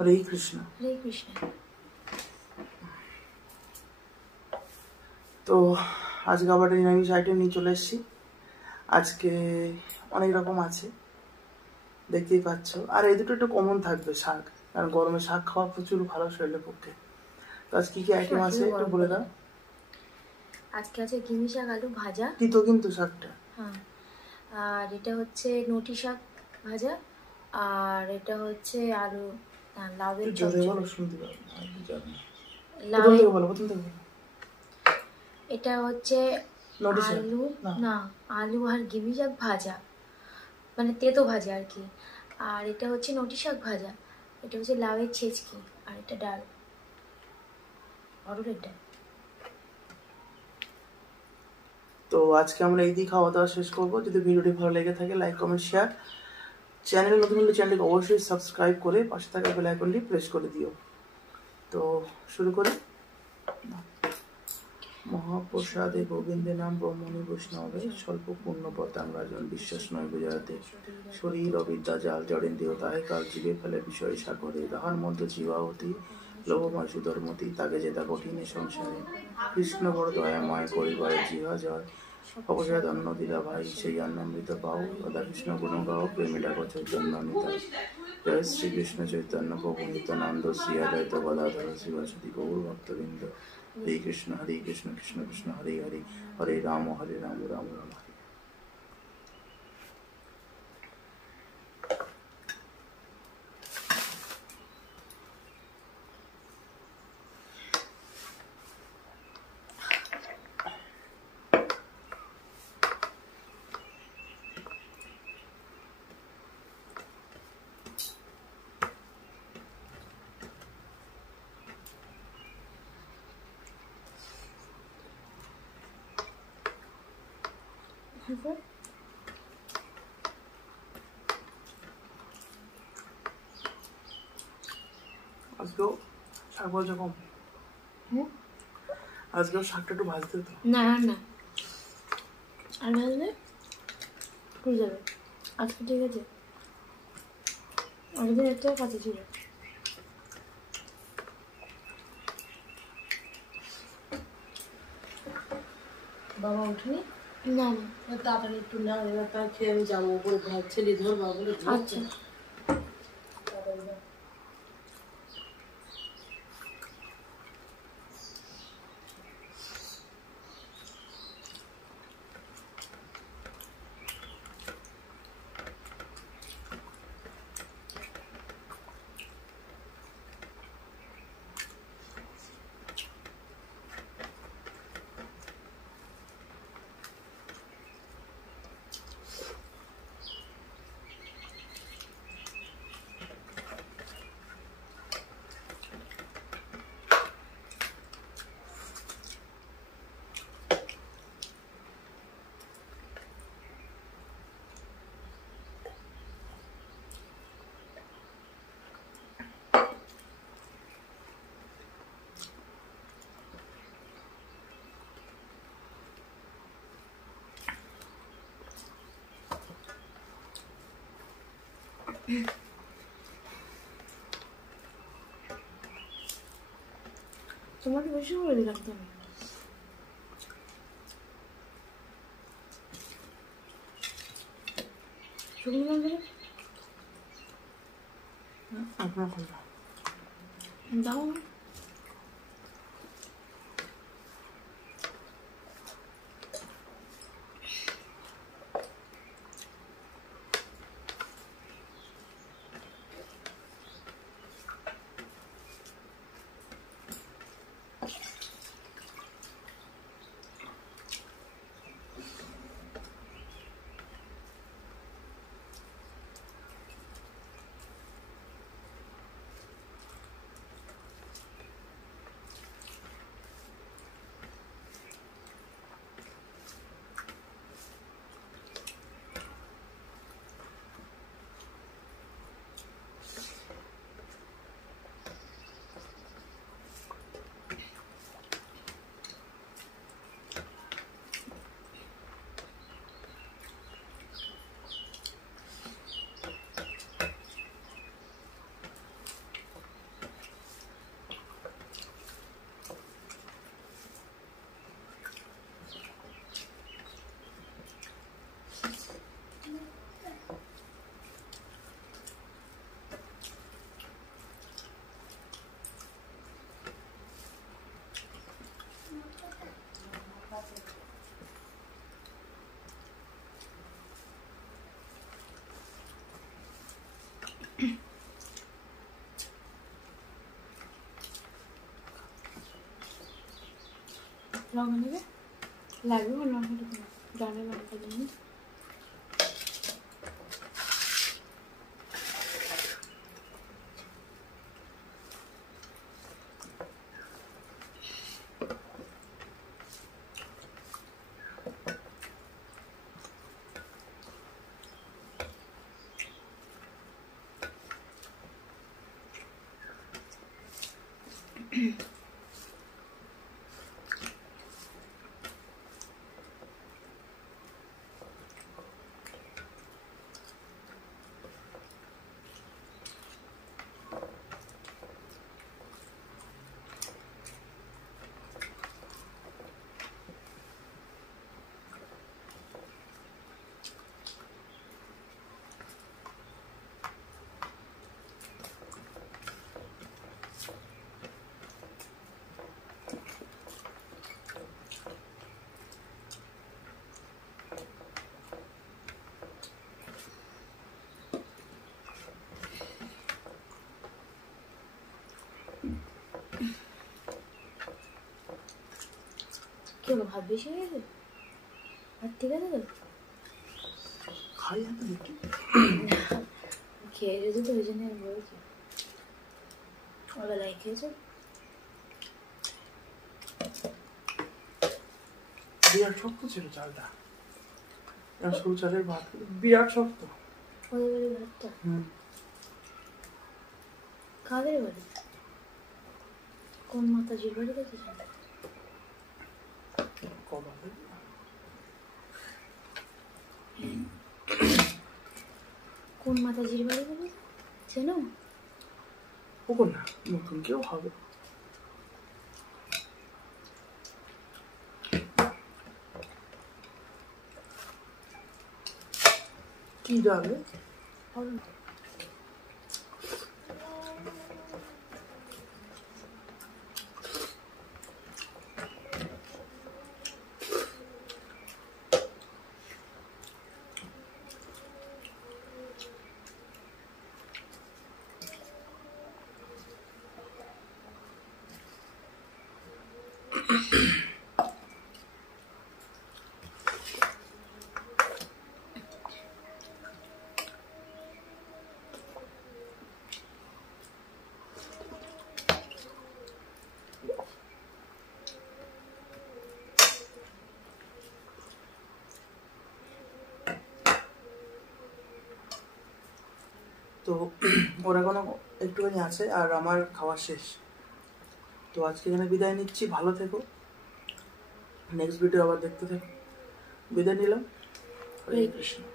হরে কৃষ্ণ। হরে কৃষ্ণ। তো আজকে আবার নিরামিষ আইটেম নিয়ে চলে এসেছি। আজকে অনেক রকম আছে, দেখতেই পাচ্ছ। আর এই দুটো একটু কমন থাকবে, শাক, কারণ গরমে শাক খাওয়া প্রচুর ভালো শরীরের পক্ষে। তো আজ কি কি আইটেম আছে একটু বলে দাও। আজকে আছে কিমি শাক আলু ভাজা। কি তো কিন্তু শাকটা, হ্যাঁ, আর এটা হচ্ছে নটি শাক ভাজা, আর এটা হচ্ছে আলু লাউয়ের জোরে বলো, চচ্চড়ি। শুনতে পাবো না। এটা হচ্ছে আলু, না আলু আর কিমি শাক ভাজা, মানে তেতো ভাজা আর কি। আর এটা হচ্ছে নটি শাক ভাজা, এটা হচ্ছে লাউয়ের ছেচকি, আর এটা ডাল, অরুণের ডাল। তো আজকে আমরা এই দিয়ে খাওয়া দাওয়া শেষ করবো। যদি ভিডিওটি ভালো লেগে থাকে লাইক কমেন্ট শেয়ার, চ্যানেল নতুন হলে চ্যানেলটিকে অবশ্যই সাবস্ক্রাইব করে পাশে থাকা বেল আইকনটি প্রেস করে দিও। তো শুরু করি। মহাপ্রসাদে গোবিন্দে নাম ব্রহ্মণী বৈষ্ণবে স্বল্প পূর্ণ পতাঙ্গাজন বিশ্বাস নয় গুজরাতে শরীর অবিদ্যা জাল জড়েন্দ্রিয় তাহে কাল জীবে ফেলে বিষয় সাগরে তাহার মধ্যে জীবাবতী লোভময় সুধর্মতী তাকে যেতা কঠিনে সংসারে কৃষ্ণ বড় দয়াময় করিবার জিহা জয় অবসাদ অন্ন দিলা ভাই সেই অন্নামৃত পাও রাধা কৃষ্ণ গুণ গাও প্রেমে ডাকো চৈতন্য নিতাই জয় শ্রীকৃষ্ণ চৈতন্য প্রভু নিত্যানন্দ শ্রী অদ্বৈত গদাধর শিবাসদি গৌর ভক্তবৃন্দ। হরে কৃষ্ণ কৃষ্ণ কৃষ্ণ হরে হরে হরে রাম রাম রাম হরে। আজকেও শাক ভাজা কম, আজকেও শাকটা একটু ভাজতে হতো। না না, আর ভাজলে হয়ে যাবে। আজকে ঠিক আছে, অনেকদিন একটাও কাছে ছিল। বাবা উঠেনি? না না, তাড়াতাড়ি একটু না, এবার তার খেয়ে আমি যাবো উপরে, ঘর ছেলে ধরবো বলে। আচ্ছা, তোমাকে বেশি করে দিলাম তো আমি। শুকনো লঙ্কা আপনার কথা দাও। লঙ্কা নেবে লাগবে না লঙ্কাটা তোমার ডালে লঙ্কা দেবেন কি হলো ভাত বেশি হয়ে গেছে ভাত ঠিক আছে তো খাই না তো একটু খেয়ে গেছে তো ওই জন্য আমি বলছি ওবেলায় খেয়েছো বিরাট শক্ত ছিল চালটা সরু চালের ভাত বিরাট শক্ত ওদের বাড়ি ভাতটা কাদের বাড়ি কোন মাতাজির বাড়ি দেখেছেন কোন মাতাজির বাড়ি বলে চেনো ও না নতুন কেউ হবে কি ডালে তো ওর এখনো একটুখানি আছে আর আমার খাওয়া শেষ তো আজকে এখানে বিদায় নিচ্ছি ভালো থেকো নেক্সট ভিডিও আবার দেখতে থাকো বিদায় নিলাম হরে কৃষ্ণ